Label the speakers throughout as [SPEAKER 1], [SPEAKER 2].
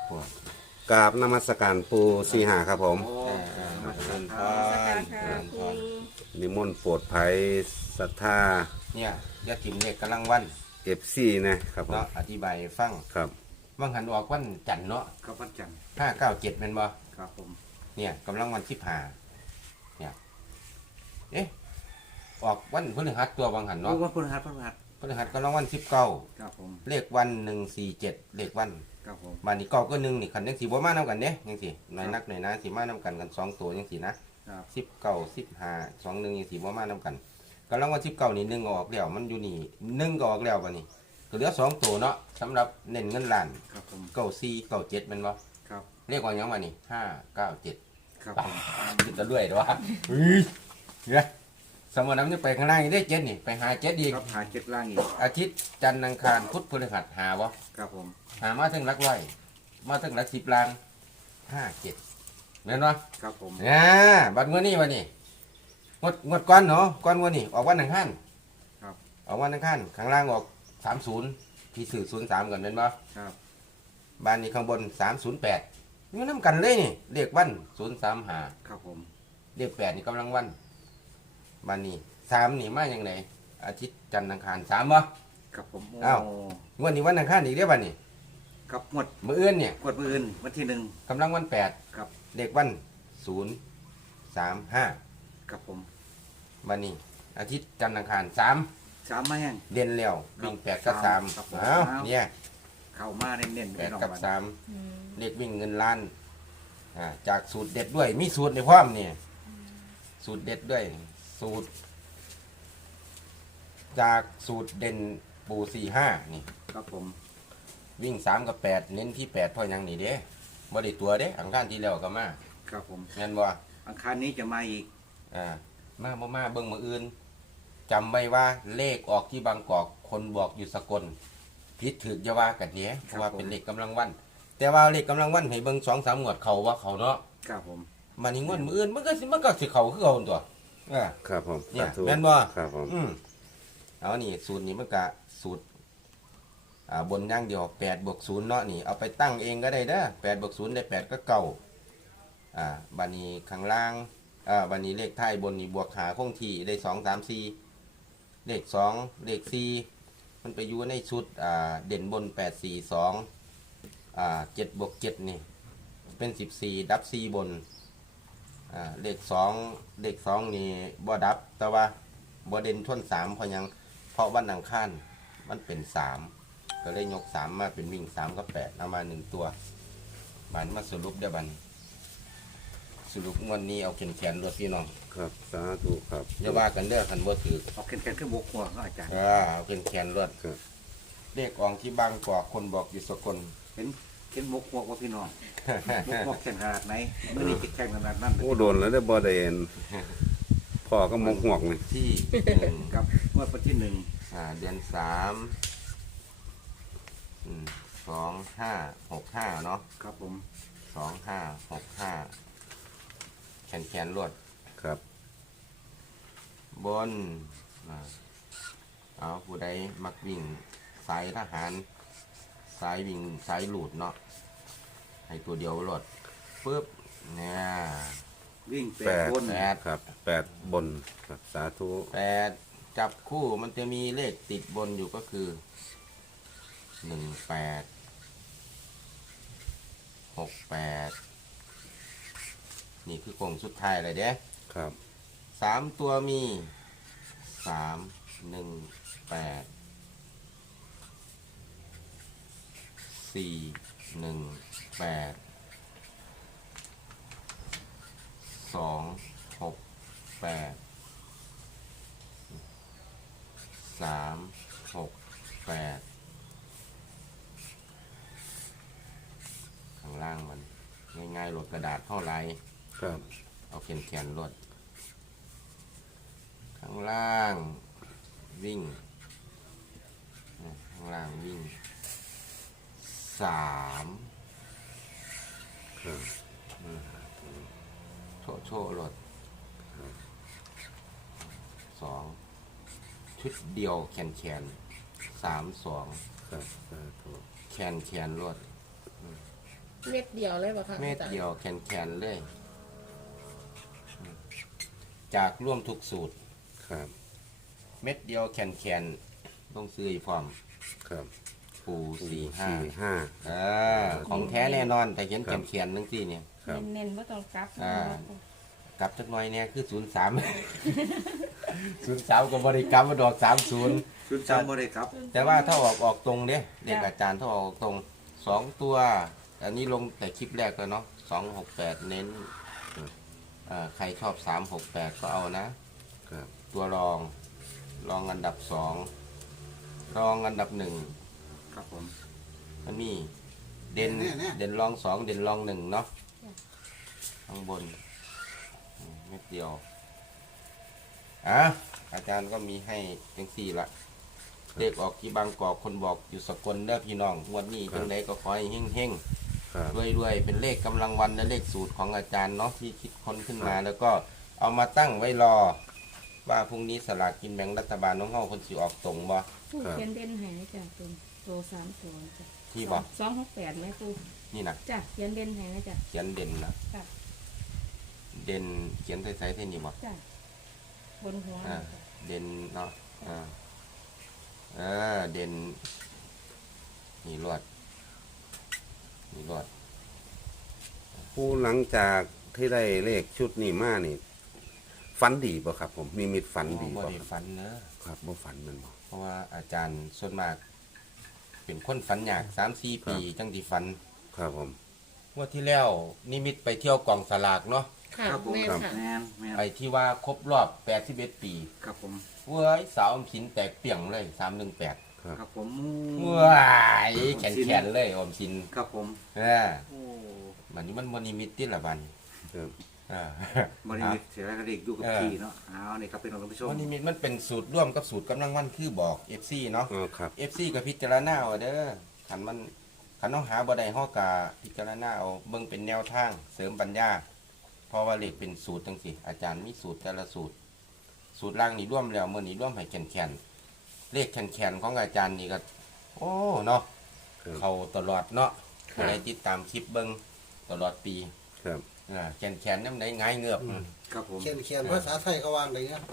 [SPEAKER 1] พวกกราบนมัสการปูสีหาครับผม
[SPEAKER 2] มาเชิญพ
[SPEAKER 3] นมัสการ
[SPEAKER 2] ร
[SPEAKER 3] ค่ะครู
[SPEAKER 1] นิมนต์โปรดภัยศรัทธา
[SPEAKER 2] เนี่ยยาถิ่มเลขกำลังวัน
[SPEAKER 1] FC นะครับผม
[SPEAKER 2] เนาะอธิบายให้ฟัง
[SPEAKER 1] ครับ
[SPEAKER 2] ว่างหันออกวันจันทร์เนาะ
[SPEAKER 4] ครับวันจันทร์
[SPEAKER 2] 597แม่นบ่
[SPEAKER 4] ครับผม
[SPEAKER 2] เนี่ยกำลังวันเนี่ยเอ๊ะออกวันพฤหัสตัวว่างหัน
[SPEAKER 4] โอ้
[SPEAKER 2] เนาะ
[SPEAKER 4] วันพฤหัสพฤหัส
[SPEAKER 2] พฤหัสกำลังวัน19
[SPEAKER 4] ครับผม
[SPEAKER 2] เลขวัน147เลขวัน
[SPEAKER 4] ครับผม
[SPEAKER 2] บ้านนี้เก้าก็หนึ่งนี่คันจังสิบ่มานํกันเด้จังสิหน่อยนักหน่อยนะสิมานํกันกันสองตัวจังสินะครับ19 15 21จังสิบ่มานํกันกำลังวัน19นี่1ก็ออกแล้วมันอยู่นี่1ก็ออกแล้วบัดนี้ก็เหลือ2ตัวเนาะสำหรับเน้นเงินล้าน
[SPEAKER 4] ครับผม
[SPEAKER 2] 94 97แม่นบ่
[SPEAKER 4] ครับ
[SPEAKER 2] เรียกว่าหยังมานี่597
[SPEAKER 4] ครับผม
[SPEAKER 2] ขึ้นตะด้วยเด้อวะเฮ้ยเนี่ยสมมุตินำจะไปข้างล่างอีกได้7นี่ไปหา7อีก
[SPEAKER 4] ครับหาเจ็ดล่างอีก
[SPEAKER 2] อาทิตย์จันทร์อังคารพุธพฤหัสหาบ่
[SPEAKER 4] ครับผม
[SPEAKER 2] หามาถึงหลักร้อยมาถึงหลัก10ล้าน57แม่นบ่
[SPEAKER 4] ครับผม
[SPEAKER 2] บัดงวดนี้วันนี้งวดก้อนเนาะก้อนงวดนี้ออกวันอังคาร
[SPEAKER 4] ครับ
[SPEAKER 2] ออกวันอังคารข้างล่างออก30ที่สื่อ03กันเป็นบ่
[SPEAKER 4] ครับ
[SPEAKER 2] บ้านนี้ข้างบน308มันนำกันเลยนี่เลขวัน035
[SPEAKER 4] ครับผม
[SPEAKER 2] เลข8นี่กำลังวันบ้านนี้3นี่มาอย่างไรอาทิตย์จันทร์อังคาร3บ่
[SPEAKER 4] ครับผม
[SPEAKER 2] อ้าว งวดนี้วันอังคารอีกเด้อบัดนี้
[SPEAKER 4] ครับหมด
[SPEAKER 2] มื้ออื่นเนี่ย
[SPEAKER 4] กดมืออื่นวันที่1
[SPEAKER 2] กำลังวัน8
[SPEAKER 4] ครับ
[SPEAKER 2] เลขวัน035
[SPEAKER 4] ครับผม
[SPEAKER 2] บัดนี้ อาทิตย์จันทร์อังคาร3
[SPEAKER 4] สามมาแห้ง
[SPEAKER 2] เด่นแล้ววิ่ง8กับ
[SPEAKER 4] ครับ
[SPEAKER 2] 3
[SPEAKER 4] ผม
[SPEAKER 2] อ้าวเนี่ย
[SPEAKER 4] เข้ามาเน้นๆ
[SPEAKER 2] แป
[SPEAKER 4] ไป
[SPEAKER 2] ด
[SPEAKER 4] น้อง
[SPEAKER 2] กับ
[SPEAKER 4] วัน
[SPEAKER 2] 3เลขวิ่งเงินล้านจากสูตรเด็ดด้วยมีสูตรในพร้อมนี่สูตรเด็ดด้วย สูตร จากสูตรเด่นปู45นี่
[SPEAKER 4] ครับผม
[SPEAKER 2] วิ่ง3กับ8เน้นที่8เพราะหยังนี่เด้บ่ได้ตัวเด้อังคารที่แล้วก็มา
[SPEAKER 4] ครับผม
[SPEAKER 2] แม่นบ่
[SPEAKER 4] อังคารนี้จะมาอีก
[SPEAKER 2] มาบ่มาเบิ่งมื้ออื่นจำไว้ว่าเลขออกที่บางกอกคนบอกอยู่สกลผิดถูกอย่าว่ากันเด้เพราะว่าเป็นเลขกำลังวัน แต่ว่าเลขกำลังวันให้เบิ่ง2-3งวดเขาว่าเขาเนาะ
[SPEAKER 4] ครับผม
[SPEAKER 2] มันนี่งวดมื้ออื่นมันก็สิเขาคือเขาตัวอ่า
[SPEAKER 1] ครับผม
[SPEAKER 2] เนี่ย
[SPEAKER 1] สาธุ
[SPEAKER 2] แม่นบ่
[SPEAKER 1] ครับผม
[SPEAKER 2] เอานี่สูตรนี้มันก็สูตรบนอย่างเดียว8บวก0เนาะนี่เอาไปตั้งเองก็ได้เด้อ8บวก0ได้8ก็เก่าบัดนี้ข้างล่างบัดนี้เลขท้ายบนนี่บวกหาคงที่ได้2 3 4เลข2เลข4มันไปอยู่ในชุดเด่นบน8 4 2 7บวก7นี่เป็น14ดับ4บนเลข2นี่บ่ดับแต่ว่าบ่เด่นทน3เพราะหยังเพราะวันอังคารมันเป็น3ก็เลยยก3มาเป็นวิ่ง3กับ8เอามา1ตัวบัดมาสรุปเดี๋ยวบัดนี้สรุปงวดนี้เอาแขนๆรถพี่น้อง
[SPEAKER 1] ครับสาธุครับ
[SPEAKER 2] อย่าว่ากันเด้อคันบ่ถือ
[SPEAKER 4] ออกแข็งๆขึ้นบกหัวก็อาจารย์
[SPEAKER 2] เอาแขนๆรถ
[SPEAKER 1] ครับ
[SPEAKER 2] เลขอองที่บางกอกคนบอกอยู่สกล
[SPEAKER 4] เห็นบกหัวว่าพี่น้องบกหัวแข็งขนาดไหนเมื่อนี้จะแข็งขนาดนั้น
[SPEAKER 1] โอ้โดนแล้วได้อบ่ได้เห็นพ่อก็มองหวกนี่
[SPEAKER 2] ที่
[SPEAKER 4] ครับเมื่อวันที่1
[SPEAKER 2] เดือน2565เนาะ
[SPEAKER 4] ครับผม
[SPEAKER 2] 2565แขนรวด
[SPEAKER 1] ครับ
[SPEAKER 2] บนเอาผู้ใดมักวิ่งสายทหารสายวิ่งสายหลุดเนาะให้ตัวเดียวรถปึ๊บเนี่ย
[SPEAKER 4] วิ่ง
[SPEAKER 1] แปด
[SPEAKER 4] 8 บน
[SPEAKER 1] ครับ8บนครับสาธุ
[SPEAKER 2] จับคู่มันจะมีเลขติดบนอยู่ก็คือ18 68นี่คือโครงสุดท้ายเลยเด้
[SPEAKER 1] ครับ
[SPEAKER 2] 3ตัวมี3 1 8 4 1 8 2 6 8 3 6 8ข้างล่างมันง่ายๆโหลดกระดาษเท่าไร
[SPEAKER 1] ครับ
[SPEAKER 2] เอาแขนรถข้างล่างวิ่งข้างล่างวิ่ง3
[SPEAKER 1] ครับ
[SPEAKER 2] โชว์รถ2ชุดเดียวแขน3 2
[SPEAKER 1] ครับสาธุ
[SPEAKER 2] แขนรถ
[SPEAKER 4] ไป
[SPEAKER 3] เม็ดเดียวเลยป่ะคะ
[SPEAKER 2] เม็ด
[SPEAKER 3] อาจาร
[SPEAKER 2] เดียวแข็งๆเลย จากร่วมทุกสูตร
[SPEAKER 1] ครับ
[SPEAKER 2] เม็ดเดียวแข็งๆต้องซื้ออีกพร้อม
[SPEAKER 1] ครับ
[SPEAKER 2] ปูสี่
[SPEAKER 1] สี่
[SPEAKER 2] ห้า
[SPEAKER 1] ห้า
[SPEAKER 2] ของแท้แน่นอน แต่เขียนแข็งๆทั้งสี่เนี่ย
[SPEAKER 1] ครับ
[SPEAKER 3] เน้นๆว่าต้องกลับ
[SPEAKER 2] อ่า กลับจักหน่อยเนี่ยคือ03 03ก็บริกรรมมาดอก30
[SPEAKER 4] ชุดจำบ่ได้ครับ
[SPEAKER 2] แต่ว่าถ้าออกตรงเนี่ยเด็กอาจารย์ถ้าออกตรง2ตัว อันนี้ลงแต่คลิปแรกแล้วเนาะ268 เน้นใครชอบ368ก็เอานะ
[SPEAKER 1] ครับ
[SPEAKER 2] ตัวรองอันดับ2รองอันดับ1
[SPEAKER 4] ครับผม
[SPEAKER 2] มันมีเด่นรอง2เด่นรอง1เนาะข้างบนเม็ดเดียวอาจารย์ก็มีให้จัง4ละเลขออกที่บางกอกคนบอกอยู่สกลเด้อพี่น้องงวดนี้จังไดก็ขอให้เฮง
[SPEAKER 1] ครับ
[SPEAKER 2] ๆรวยๆเป็นเลขกำลังวันและเลขสูตรของอาจารย์เนาะที่คิดค้นขึ้นมา แล้วก็เอามาตั้งไว้รอ ว่าพรุ่งนี้สลากกินแบ่งรัฐบาลน้องเฮาคนสิออกตรงบ่
[SPEAKER 3] ตู้เขียนเด่นใหายจ้ะตัว3ตัวจ้ะ
[SPEAKER 2] ที่บ่
[SPEAKER 3] 268ไหมตู้
[SPEAKER 2] นี่นะ
[SPEAKER 3] จ้ะเขียนเด่นใหายจ้ะ
[SPEAKER 2] เขียนเด่นนะ
[SPEAKER 3] จ้ะ
[SPEAKER 2] เด่นเขียนใส่ๆเท่นี้บ่
[SPEAKER 3] จ้ะบนหัว
[SPEAKER 2] เด่นเนาะเด่นนี่รวด
[SPEAKER 1] ผู้หลังจากที่ได้เลขชุดนี้มานี่ฝันดีป่ะครับ ผมมีมิตฝันดี
[SPEAKER 2] บ่
[SPEAKER 1] ป่ะ
[SPEAKER 2] ได้ฝันเนอะ
[SPEAKER 1] ครับบ่ฝันมันบ่
[SPEAKER 2] เพราะว่าอาจารย์ส่วนมาก เป็นคนฝันยาก3-4 ปีจังสิฝัน
[SPEAKER 1] ครับผม
[SPEAKER 2] งวดที่แล้วนิมิตไปเที่ยวกองสลากเนาะ
[SPEAKER 3] ค่ะ
[SPEAKER 4] ครับผม
[SPEAKER 3] แม่นค่ะ
[SPEAKER 4] แม่นแม่น
[SPEAKER 2] ไอ้ที่ว่าครบรอบ81 ปี
[SPEAKER 4] ครับผม
[SPEAKER 2] เว้ยสาวออมสินแตกเปี่ยงเลย318
[SPEAKER 4] ครับผม
[SPEAKER 2] ว้ายแขนเลยออมสิน
[SPEAKER 4] ครับผม
[SPEAKER 2] เออ
[SPEAKER 4] โอ้
[SPEAKER 2] บัดนี้มันบ่นิมิตติละบัดนี้
[SPEAKER 1] ครับ
[SPEAKER 4] บริมิตเสียกระดิกอยู่กับพี่เนาะเอานี่ครับเป็นของท่านผู้ชม
[SPEAKER 2] บ่นิมิตมันเป็นสูตรร่วมกับสูตรกำลังวันคือบอก FC เนาะ
[SPEAKER 1] อ๋อครับ
[SPEAKER 2] FC ก็พิจารณาเอาเด้อคันเฮาหาบ่ได้เฮาก็พิจารณาเอาเบิ่งเป็นแนวทางเสริมปัญญา เพราะว่าเลขเป็นสูตรจังซี่อาจารย์มีสูตรแต่ละสูตร สูตรล่างนี่ร่วมแล้วมื้อนี้ร่วมให้แข็งๆเลขแข็งๆของอาจารย์นี่ก็โอ้เนาะ
[SPEAKER 1] ครับ
[SPEAKER 2] เข้าตลอดเนาะ
[SPEAKER 3] ค่ะ
[SPEAKER 2] ได้ติดตามคลิปเบิ่งตลอดปี
[SPEAKER 1] ครับ
[SPEAKER 2] แขนน้ำไหนง่ายเงือบ
[SPEAKER 4] ครับผม
[SPEAKER 5] เขียนภาษาไทยเขาวางอะไรเงี้ย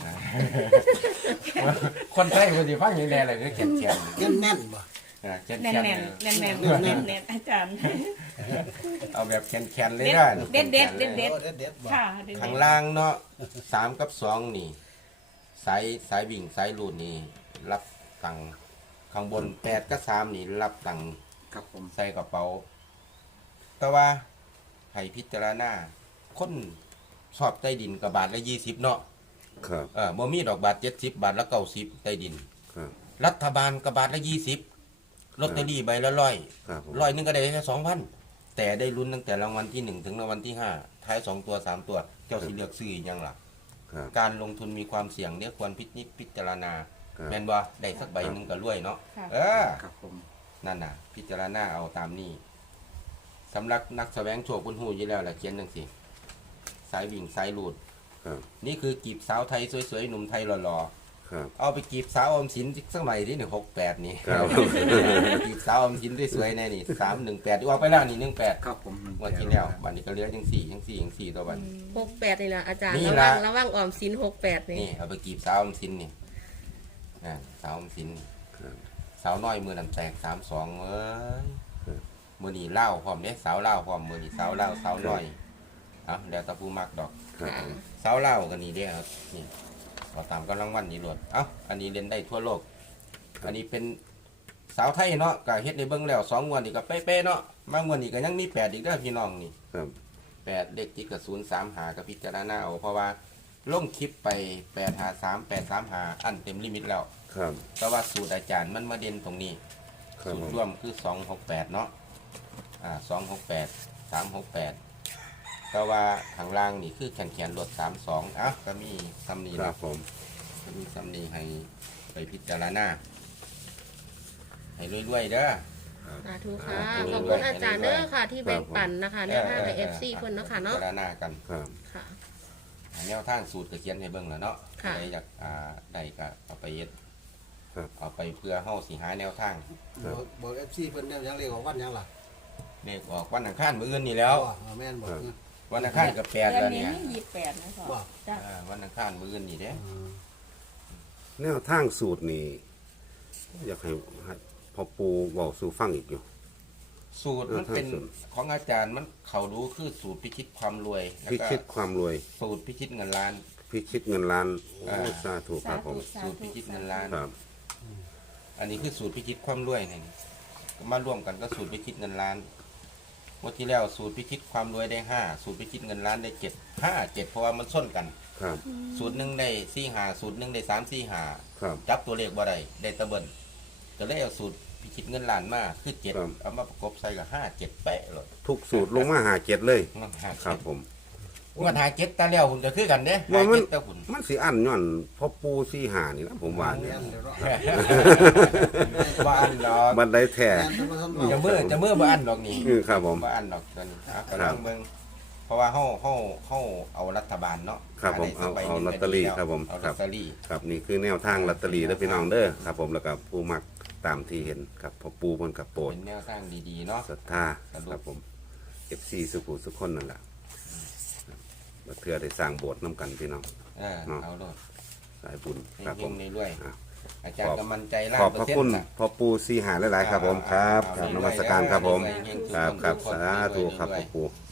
[SPEAKER 2] คนไทยคนที่ฟังอยังไงล่ะคือแขน
[SPEAKER 5] แน่นๆบ่
[SPEAKER 2] แขน
[SPEAKER 3] แน่น
[SPEAKER 2] แข
[SPEAKER 3] แน่
[SPEAKER 2] น
[SPEAKER 3] นแน่นแน่นแน่นแน่นอาจารย์
[SPEAKER 2] เอาแบบแขนเลย
[SPEAKER 3] เด็ด
[SPEAKER 2] นะ
[SPEAKER 3] เด็ดเด็ดเด็ด
[SPEAKER 5] โอ้เด็ดๆบ่
[SPEAKER 3] ค่ะเด็ด
[SPEAKER 2] ข้างล่างเนาะ3 กับ 2 นี่สายวิ่งสายลูดนี่ รับตังค์ข้างบน8 กับ 3 นี่ รับตังค์
[SPEAKER 4] ครับผม
[SPEAKER 2] ใส่กระเป๋า แต่ว่าให้พิจารณาคนชอบใต้ดินกับบาทละ20เนาะ
[SPEAKER 1] ครับ
[SPEAKER 2] บ่มีดอกบาท70บาทละ90ใต้ดิน
[SPEAKER 1] ครับ
[SPEAKER 2] รัฐบาลกับบาทละ20ลอตเตอรี่ใบละ100
[SPEAKER 1] ครับผม
[SPEAKER 2] 100นึงก็ได้แค่2,000แต่ได้ลุ้นตั้งแต่รางวัลที่1ถึงรางวัลที่5ท้าย2ตัว3ตัวเจ้าสิเลือกซื้ออีกอยังล่ะ
[SPEAKER 1] ครับ
[SPEAKER 2] การลงทุนมีความเสี่ยงเนี่ยควรพิจารณา
[SPEAKER 1] ครับ
[SPEAKER 2] แม่นบ่ได้สักใบหนึงก็รวยเนาะ
[SPEAKER 3] ค่ะ
[SPEAKER 4] ครับผม
[SPEAKER 2] นั่นน่ะ พิจารณาเอาตามนี้สำหรับนักแสวงโชคคุณฮู้อยู่แล้วล่ะเขียนจังซี่สายวิ่งสายลูด
[SPEAKER 1] ครับ
[SPEAKER 2] นี่คือกีบสาวไทยสวยๆหนุ่มไทยหล่อ
[SPEAKER 1] ครับ
[SPEAKER 2] ๆเอาไปกีบสาวออมสินสักหน่อยที่168นี่
[SPEAKER 1] ครับ
[SPEAKER 2] กีบสาวออมสินสวยๆแน่นี่318ว่าไปแล้วนี่18
[SPEAKER 4] ครับผม
[SPEAKER 2] วันที่แล้วบัดนี้ก็เหลือจัง4ตัวบัด
[SPEAKER 3] 68นี่ล่ะอาจารย์
[SPEAKER 2] นี่
[SPEAKER 3] ระ
[SPEAKER 2] ล่ะ
[SPEAKER 3] วังออมสิน68นี่
[SPEAKER 2] นี่เอาไปกีบสาวออมสินนี่สาวออมสิน
[SPEAKER 1] ครับ
[SPEAKER 2] สาวน้อยมือน้ำแตก32เอ้ย
[SPEAKER 1] ครับ
[SPEAKER 2] มือนี่เล่าพร้อมเด้สาวเล่าพร้อมมือนี่สาวเล่าสาวน้อยเอาเดี๋ยวตะปูมักดอก
[SPEAKER 1] ครับผม
[SPEAKER 2] สาวเล่ากันนี่เด้ครับนี่เราตามกำลังวันนี่รวดเอ้าอันนี้เล่นได้ทั่วโลก อันนี้เป็นสาวไทยเนาะก็เฮ็ดในเบิ่งแล้ว2งวดนี่ก็เป๊ะๆเนาะบางงวดนี่ก็ยังมี8อีกเด้อพี่น้องนี่
[SPEAKER 1] ครับ
[SPEAKER 2] 8เลขติดกับ03หากับพิจารณาเอาเพราะว่าลงคลิปไป853 835อันเต็มลิมิตแล้ว
[SPEAKER 1] ครับ
[SPEAKER 2] เพราะว่าสูตรอาจารย์มันมาเด่นตรงนี้
[SPEAKER 1] ครับ
[SPEAKER 2] สูต
[SPEAKER 1] ผ
[SPEAKER 2] ร
[SPEAKER 1] ม
[SPEAKER 2] ร่วมคือ268เนาะ268 368แต่ว่าข้างล่างนี่คือแขนรถ32อ่ะก็มีซ้ำนี้
[SPEAKER 1] ครั
[SPEAKER 2] นะ
[SPEAKER 1] บผม
[SPEAKER 2] ก็มีซ้ำนี้ให้ไปพิจารณาให้รวยๆเด้อ
[SPEAKER 3] สาธุค่ะขอบคุณอาจารย์เด้อค่ะ ที่แบ่งปันนะคะแนวทางให้ FC เพิ่นเนาะค่ะ
[SPEAKER 2] พิ
[SPEAKER 3] เนาะ
[SPEAKER 2] จารณากัน
[SPEAKER 1] ครับ
[SPEAKER 3] ค่ะ
[SPEAKER 2] แนวทางสูตรก็เขียนให้เบิ่งแล้วเนาะ
[SPEAKER 3] ค่ะ
[SPEAKER 2] ใครอยากได้ก็เอาไปเฮ็ด
[SPEAKER 1] ครับ
[SPEAKER 2] เอาไปเพื่อเฮาสิหาแนวทาง
[SPEAKER 1] ครับ
[SPEAKER 5] บอก FC เพิ่นแนวยังเรียกว่าวันยังล่ะ
[SPEAKER 2] เลขออกวันอังคารมื้ออื่นนี่แล้ว
[SPEAKER 5] แม่นบอกนะ
[SPEAKER 2] วันอังคารกับแปด
[SPEAKER 6] เดือน
[SPEAKER 2] แล้ว
[SPEAKER 6] นี้
[SPEAKER 2] เนี่ย
[SPEAKER 6] ไม่28นะพ่อ
[SPEAKER 5] ว่า
[SPEAKER 6] จ้ะ
[SPEAKER 2] วันอังคารมื้ออื่นนี่เด้
[SPEAKER 1] แนวทางสูตรนี่อยากให้พ่อปูบอกสู่ฟังอีกอยู่
[SPEAKER 2] สูตรมันเป็น
[SPEAKER 1] ทางสูตร
[SPEAKER 2] ของอาจารย์มันเขารู้คือสูตรพิชิตความรวยแล้ว
[SPEAKER 1] พิ
[SPEAKER 2] ก็
[SPEAKER 1] ชิตความรวย
[SPEAKER 2] สูตรพิชิตเงินล้าน
[SPEAKER 1] พิชิตเงินล้านโอ้
[SPEAKER 2] อ่า
[SPEAKER 1] สาธุครับผม
[SPEAKER 2] สูตรพิชิตเงินล้าน
[SPEAKER 1] ครับ
[SPEAKER 2] อันนี้คือสูตรพิชิตความรวยนี่ก็มาร่วมกันก็สูตรพิชิตเงินล้านงวดที่แล้วสูตรพิชิตความรวยได้5สูตรพิชิตเงินล้านได้7 เพราะว่ามันส้นกัน
[SPEAKER 1] ครับ
[SPEAKER 2] สูตรหนึ่งได้4 สูตรหนึ่งได้3
[SPEAKER 1] ครับ
[SPEAKER 2] 4จับตัวเลขบ่ได้ได้แตะเบินก็เลยเอาสูตรพิชิตเงินล้านมาคือ
[SPEAKER 1] ครับ
[SPEAKER 2] 7เอามาประกบใส่กับ5 7เป๊ะเลย
[SPEAKER 1] ทุกสูตรลงมาหาเจ็ดเลย
[SPEAKER 2] มันหา
[SPEAKER 1] ครับผม
[SPEAKER 2] งวด5 7ตาแล้วผมจะคือกันเด้
[SPEAKER 1] ว่ามัน
[SPEAKER 2] 5 7ตาหุ่น
[SPEAKER 1] มันสิอันย้อนพ่อปูสี่หานี่ละผมว่าเนี่ย
[SPEAKER 5] แม่นเดี๋ยวเรา
[SPEAKER 2] บ้านดอก
[SPEAKER 1] บันไดแท้
[SPEAKER 5] แม่นจะมาทำ
[SPEAKER 2] จะเมื่อบ้านดอกนี่
[SPEAKER 1] ครับผม
[SPEAKER 2] บ้านดอกตัวนี้ก็ลองเบิ่งเพราะว่าเฮาเอารัฐบาลเนาะ
[SPEAKER 1] ครับผม
[SPEAKER 2] ได้สักใบห
[SPEAKER 1] เอา
[SPEAKER 2] นึ่ง
[SPEAKER 1] ลอตเตอรี่
[SPEAKER 2] ก็ดี
[SPEAKER 1] ครับผม
[SPEAKER 2] เอา
[SPEAKER 1] ค
[SPEAKER 2] ล
[SPEAKER 1] รั
[SPEAKER 2] อบ ตเตอรี่
[SPEAKER 1] ครับนี่คือแนวทางลอตเตอรี่เด้อพี่น้องเด้อครับผมแล้วก็ผู้มักตามที่เห็นครับพ่อปูเพิ่นกับโปรด
[SPEAKER 2] เป็นแนวทางดีๆเนาะ
[SPEAKER 1] ศรัทธาครับผม FC สุขุสุขคนนั่นแหละเพื่อได้สร้างโบสถ์น้ำกันพี่น้อง เนาะ
[SPEAKER 2] เอาโลด
[SPEAKER 1] สายบุญครับ
[SPEAKER 2] เฮ
[SPEAKER 1] ผ
[SPEAKER 2] ง
[SPEAKER 1] ม
[SPEAKER 2] ๆในด้วย
[SPEAKER 1] อ่ะ
[SPEAKER 2] อาจารย์ก็มั่นใจล้า
[SPEAKER 1] ขอบ
[SPEAKER 2] นเป
[SPEAKER 1] พ
[SPEAKER 2] อ
[SPEAKER 1] ระ
[SPEAKER 2] ร์เซ็น
[SPEAKER 1] คุณ
[SPEAKER 2] ต์น่ะ
[SPEAKER 1] พ่อปูสีหาหลายๆครับผมครับครับนมัสการครับผม
[SPEAKER 2] เฮงๆทุก
[SPEAKER 1] ครับ
[SPEAKER 2] น
[SPEAKER 1] ครับ
[SPEAKER 2] ทุกน
[SPEAKER 1] สาธุ
[SPEAKER 2] วยๆ
[SPEAKER 1] ครับ
[SPEAKER 2] ด้วย
[SPEAKER 1] พ่อปู